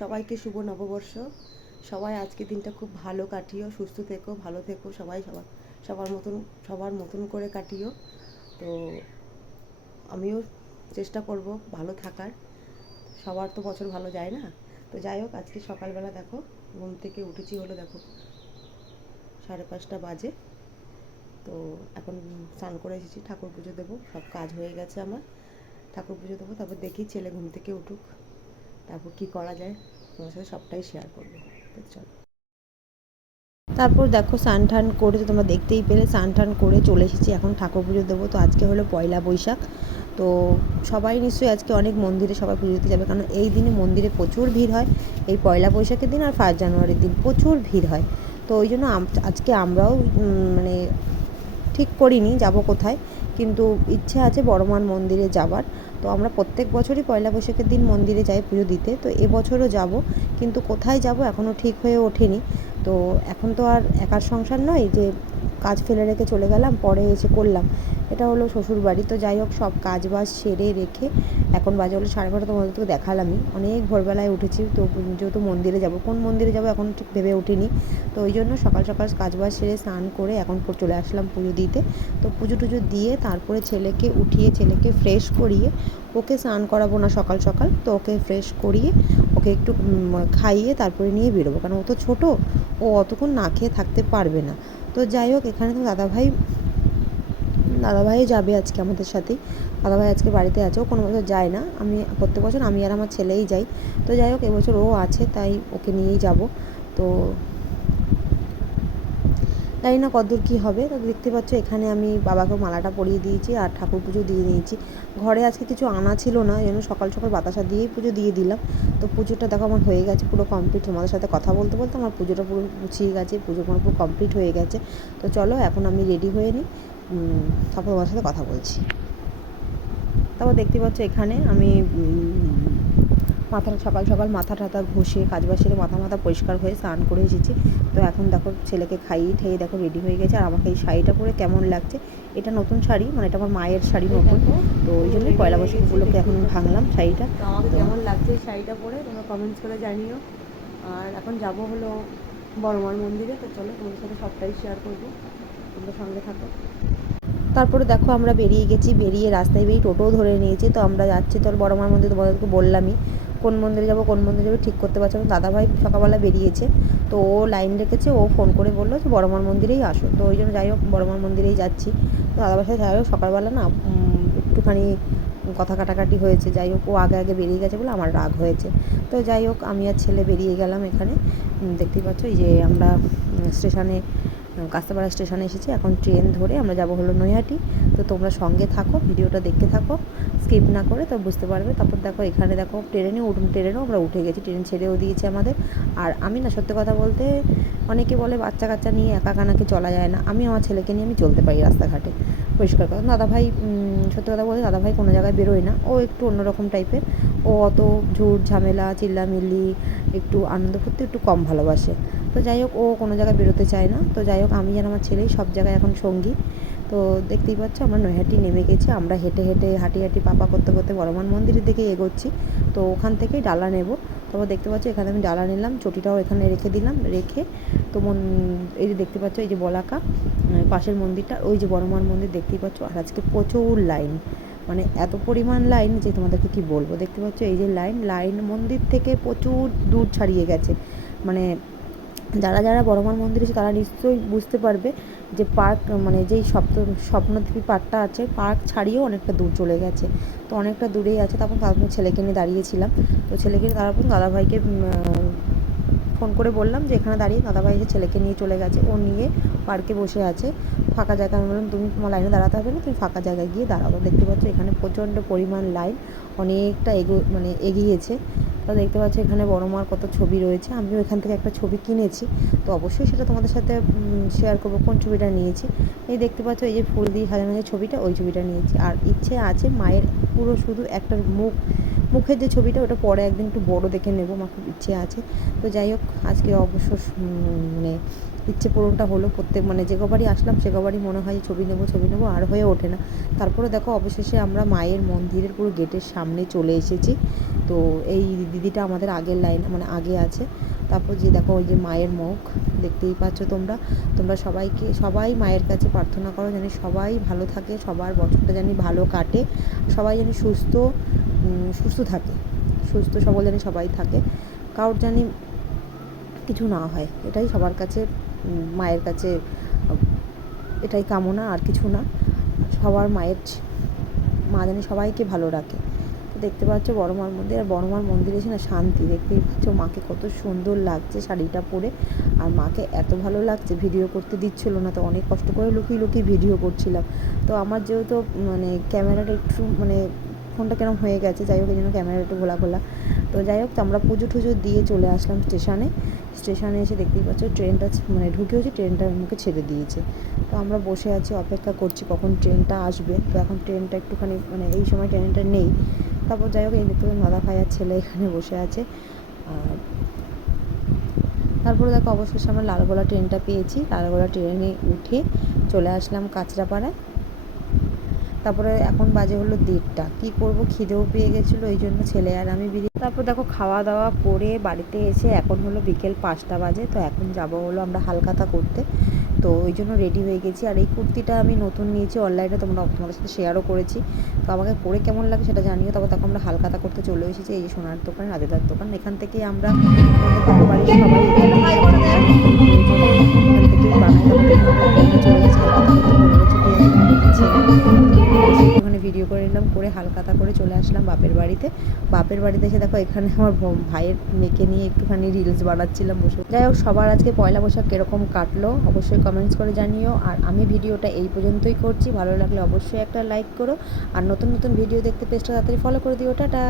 সবাইকে শুভ নববর্ষ। সবাই আজকের দিনটা খুব ভালো কাটিও, সুস্থ থেকো, ভালো থেকো, সবাই সবার মতন করে কাটিও। তো আমিও চেষ্টা করব ভালো থাকার। সবার তো বছর ভালো যায় না। তো যাই হোক, আজকে সকালবেলা দেখো ঘুম থেকে উঠেছি, হলো দেখো 5:30 বাজে। তো এখন স্নান করে এসেছি, ঠাকুর পুজো দেবো, সব কাজ হয়ে গেছে আমার। ঠাকুর পুজো দেবো, তারপর দেখি ছেলে ঘুম থেকে উঠুক, তারপর কি করা যায় তোমার সাথে সবটাই শেয়ার করবো। চলো। তারপর দেখো স্নান টান করে, তো তোমরা দেখতেই পেলে স্নান টান করে চলে এসেছি, এখন ঠাকুর পুজো দেবো। তো আজকে হলো পয়লা বৈশাখ। তো সবাই নিশ্চয়ই আজকে অনেক মন্দিরে সবাই পুজো দিতে যাবে, কারণ এই দিনে মন্দিরে প্রচুর ভিড় হয়। এই পয়লা বৈশাখের দিন আর 1 জানুয়ারির দিন প্রচুর ভিড় হয়। তো ওই জন্য আজকে আমরাও মানে ঠিক করিনি যাব কোথায়, কিন্তু ইচ্ছে আছে বড়মার মন্দিরে যাবার। তো আমরা প্রত্যেক বছরই পয়লা বৈশাখের দিন মন্দিরে যাই পুজো দিতে। তো এবছরও যাব, কিন্তু কোথায় যাব এখনও ঠিক হয়ে ওঠেনি। তো এখন তো আর একার সংসার নয় যে কাজ ফেলে রেখে চলে গেলাম পরে এসে করলাম, এটা হলো শ্বশুর বাড়ি। তো যাই হোক, সব কাজ বাজ সেরে রেখে এখন বাজে হলো 12:30। তোমাদের তো দেখালামই, অনেক ভোরবেলায় উঠেছি। তো যেহেতু মন্দিরে যাব, কোন মন্দিরে যাব এখন ঠিক ভেবে উঠিনি। তো ওই জন্য সকাল সকাল কাজ বাজ সেরে স্নান করে এখন চলে আসলাম পুজো দিতে। তো পুজো টুজো দিয়ে তারপরে ছেলেকে উঠিয়ে, ছেলেকে ফ্রেশ করিয়ে, ওকে স্নান করাবো না সকাল সকাল, তো ওকে ফ্রেশ করিয়ে ওকে একটু খাইয়ে তারপরে নিয়ে বেরোবো, কারণ ও তো ছোটো, ও অতক্ষণ না খেয়ে থাকতে পারবে না। তো যাই হোক, এখানে তো দাদাভাই যাবে আজকে আমাদের সাথেই। দাদাভাই আজকে বাড়িতে আছে, ও কোনো বছর যায় না, আমি প্রত্যেক বছর আমি আর আমার ছেলেই যাই। তো যাই হোক, এবছর ও আছে, তাই ওকে নিয়েই যাব। তো জানি না কতদূর কী হবে। তো দেখতে পাচ্ছ এখানে আমি বাবাকে মালাটা পরিয়ে দিয়েছি আর ঠাকুর পুজো দিয়ে নিয়েছি। ঘরে আজকে কিছু আনা ছিল না, এই জন্য সকাল সকাল বাতাসা দিয়েই পুজো দিয়ে দিলাম। তো পুজোটা দেখো আমার হয়ে গেছে পুরো কমপ্লিট। তোমাদের সাথে কথা বলতে বলতে আমার পুজোটা পুরো গুছিয়ে গেছে, পুজো আমার পুরো কমপ্লিট হয়ে গেছে। তো চলো এখন আমি রেডি হয়ে নিই, তারপর তোমার সাথে কথা বলছি। তারপর দেখতে পাচ্ছ এখানে আমি সকাল সকাল মাথা টাথা ঘষে কাজবাজ সেরে মাথা পরিষ্কার হয়ে স্নান করে এসেছি। তো এখন দেখো ছেলেকে খাইয়ে ঠেয়ে দেখো রেডি হয়ে গেছে। আর আমাকে এই শাড়িটা পরে কেমন লাগছে, এটা নতুন শাড়ি, মানে এটা আমার মায়ের শাড়ি নতুন। তো ওই জন্যই পয়লা বৈশাখ উপলক্ষে এখন ভাঙলাম শাড়িটা। তো আমাকে কেমন লাগছে এই শাড়িটা পরে তোমরা কমেন্টস করে জানিও। আর এখন যাব হলো বড়মার মন্দিরে। তো চলো তোমাদের সাথে সবটাই শেয়ার করবো, তোমরা সঙ্গে থাকো। তারপরে দেখো আমরা বেরিয়ে গেছি, বেরিয়ে রাস্তায় বেরিয়ে টোটোও ধরে নিয়েছি। তো আমরা যাচ্ছি, তো বড়মার মন্দির তোমাদেরকে বললামই, কোন মন্দিরে যাবো ঠিক করতে পারছি না। দাদাভাই সকালবেলা বেরিয়েছে, তো ও লাইন রেখেছে, ও ফোন করে বললো যে বড়মার মন্দিরেই আসো। তো ওই জন্য যাই হোক বড়মার মন্দিরেই যাচ্ছি। তো দাদাভাইয়ের সাথে যাই হোক সকালবেলা না একটুখানি কথা কাটাকাটি হয়েছে। যাই হোক, ও আগে আগে বেরিয়ে গেছে বলে আমার রাগ হয়েছে। তো যাই হোক, আমি আর ছেলে বেরিয়ে গেলাম। এখানে দেখতেই পাচ্ছ এই যে আমরা স্টেশনে, কাস্তাপাড়া স্টেশনে এসেছি। এখন ট্রেন ধরে আমরা যাব হলো নৈহাটি। তো তোমরা সঙ্গে থাকো, ভিডিওটা দেখতে থাকো, স্কিপ না করে, তো বুঝতে পারবে। তারপর দেখো এখানে দেখো ট্রেনেও আমরা উঠে গেছি, ট্রেন ছেড়েও দিয়েছে আমাদের। আর আমি না, সত্যি কথা বলতে, অনেকে বলে বাচ্চা কাচ্চা নিয়ে একা একা নাকি চলা যায় না। আমি আমার ছেলেকে নিয়ে আমি চলতে পারি রাস্তাঘাটে, পরিষ্কার কথা। দাদাভাই সত্যি কথা বলতে দাদাভাই কোনো জায়গায় বেরোয় না, ও একটু অন্যরকম টাইপের। ও অত ঝুট ঝামেলা চিল্লামিল্লি, একটু আনন্দ করতে একটু কম ভালোবাসে। তো যাই হোক, ও কোনো জায়গায় বেরোতে চায় না। তো যাই হোক, আমি আর আমার ছেলেই সব জায়গায় এখন সঙ্গী। তো দেখতেই পাচ্ছ আমরা নৈহাটি নেমে গেছি। আমরা হেঁটে হেঁটে হাঁটি পাপা করতে করতে বড়মার মন্দিরের দিকে এগোচ্ছি। তো ওখান থেকেই ডালা নেব। তারপর দেখতে পাচ্ছ এখানে আমি ডালা নিলাম, চটিটাও এখানে রেখে দিলাম। রেখে তো এই যে দেখতে পাচ্ছ এই যে বলাকা পাশের মন্দিরটা, ওই যে বড়মার মন্দির দেখতেই পাচ্ছ। আর আজকে প্রচুর লাইন, মানে এত পরিমাণ লাইন যে তোমাদেরকে কি বলবো। দেখতে পাচ্ছ এই যে লাইন মন্দির থেকে প্রচুর দূর ছাড়িয়ে গেছে। মানে যারা বড়মার মন্দিরে এসে তারা নিশ্চয়ই বুঝতে পারবে যে পার্ক, মানে যেই স্বপ্নদ্বীপী পার্কটা আছে, পার্ক ছাড়িয়েও অনেকটা দূর চলে গেছে। তো অনেকটা দূরেই আছে। তারপর ছেলেকে নিয়ে দাঁড়িয়েছিলাম। তো ছেলেকে নিয়ে তারপর দাদাভাইকে ফোন করে বললাম যে এখানে দাঁড়িয়ে। দাদাভাই এসে ছেলেকে নিয়ে চলে গেছে, ও নিয়ে পার্কে বসে আছে ফাঁকা জায়গা। আমি বললাম তুমি তোমার লাইনে দাঁড়াতে হবে না, তুমি ফাঁকা জায়গায় গিয়ে দাঁড়াবো। দেখতে পাচ্ছ এখানে প্রচণ্ড পরিমাণ লাইন, অনেকটা এগিয়েছে। তো দেখতে পাচ্ছ এখানে বড়মার কত ছবি রয়েছে। আমিও এখান থেকে একটা ছবি কিনেছি, তো অবশ্যই সেটা তোমাদের সাথে শেয়ার করবো কোন ছবিটা নিয়েছি। এই দেখতে পাচ্ছ এই যে ফুল দিয়ে সাজানো যে ছবিটা, ওই ছবিটা নিয়েছি। আর ইচ্ছে আছে মায়ের পুরো শুধু একটা মুখের যে ছবিটা, ওটা পরে একদিন একটু বড় দেখে নেবো, আমার খুব ইচ্ছে আছে। তো যাই হোক, আজকে অবশ্য মানে ইচ্ছে পূরণটা হলো। মানে যে কবারই আসলাম সে কবারই মনে হয় ছবি নেবো, আর হয়ে ওঠে না। তারপরে দেখো অবশেষে আমরা মায়ের মন্দিরের পুরো গেটের সামনে চলে এসেছি। তো এই দিদিটা আমাদের আগের লাইন মানে আগে আছে। তারপর যে দেখো ওই যে মায়ের মুখ দেখতেই পাচ্ছ তোমরা সবাই মায়ের কাছে প্রার্থনা করো জানি সবাই ভালো থাকে, সবার বছরটা জানি ভালো কাটে, সবাই জানি সুস্থ থাকে, সুস্থ সবল জানি সবাই থাকে, কারোর জানি কিছু না হয়, এটাই সবার কাছে মায়ের কাছে এটাই কামনা, আর কিছু না। সবার মা জানি সবাইকে ভালো রাখে। তো দেখতে পাচ্ছ বড় মার মন্দির, আর বড় মার মন্দিরে এসে না শান্তি, দেখতেই পাচ্ছ মাকে কত সুন্দর লাগছে শাড়িটা পরে, আর মাকে এত ভালো লাগছে ভিডিও করতে দিচ্ছিল না, তো অনেক কষ্ট করে লুকিয়ে ভিডিও করছিলাম। তো আমার যেহেতু মানে ক্যামেরাটা একটু মানে ফোনটা কেরম হয়ে গেছে, যাই হোক এই জন্য ক্যামেরা একটু ঘোলা। তো যাই হোক, তো আমরা পুজো টুজো দিয়ে চলে আসলাম স্টেশনে এসে দেখতেই পাচ্ছ ট্রেনটা মানে ঢুকেওছি, ট্রেনটার মুখে ছেড়ে দিয়েছে। তো আমরা বসে আছি, অপেক্ষা করছি কখন ট্রেনটা আসবে। তো এখন ট্রেনটা একটুখানি মানে এই সময় ট্রেনটা নেই। তারপর যাই হোক, এই দেখতে দাদা ভাইয়ার ছেলে এখানে বসে আছে। আর তারপরে দেখো অবশেষে আমরা লালগোলা ট্রেনটা পেয়েছি, লালগোলা ট্রেনে উঠে চলে আসলাম কাঁচরাপাড়ায়। তারপরে এখন বাজে হলো 1:30, কী করবো, খিদেও পেয়ে গেছিলো, এই জন্য ছেলে আর আমি বেরিয়ে। তারপর দেখো খাওয়া দাওয়া করে বাড়িতে এসে এখন হলো বিকেল 5টা বাজে। তো এখন যাব হলো আমরা হালখাতা করতে, তো ওই জন্য রেডি হয়ে গেছি। আর এই কুর্তিটা আমি নতুন নিয়েছি অনলাইনে, তোমাদের সাথে শেয়ারও করেছি, তো আমাকে পরে কেমন লাগে সেটা জানিও। তারপর দেখো আমরা হালখাতা করতে চলে এসেছি, এই যে সোনার দোকান, রাজেদার দোকান, এখান থেকেই আমরা বাড়ির সবাই এখান থেকেই বানাই। তারপর চলে এসেছি হালখাতা করতে, পনেরো ছুটি আছে একটুখানি ভিডিও করে নিলাম, করে হালখাতা করে চলে আসলাম বাপের বাড়িতে এসে দেখো এখানে আমার ভাইয়ের মেয়েকে নিয়ে একটুখানি রিলস বানাচ্ছিলাম বসে। যাই হোক, সবার আজকে পয়লা বৈশাখ কীরকম কাটলো অবশ্যই কমেন্টস করে জানিও। আর আমি ভিডিওটা এই পর্যন্তই করছি, ভালো লাগলে অবশ্যই একটা লাইক করো, আর নতুন ভিডিও দেখতে পেজটা তাড়াতাড়ি ফলো করে দিও। টাটা।